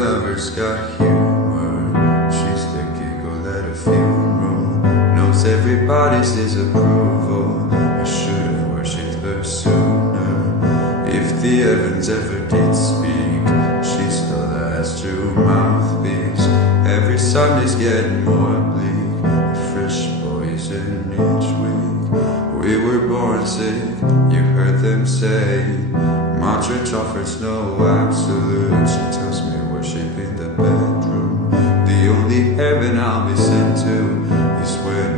lover's got humor. She's the giggle at a funeral, knows everybody's disapproval. I should have worshipped her sooner. If the heavens ever did speak, she's the last true mouthpiece. Every Sunday's getting more bleak, fresh poison each week. We were born sick, you heard them say. My church offers no absolute. She tells me worship in the bedroom. The only heaven I'll be sent to is when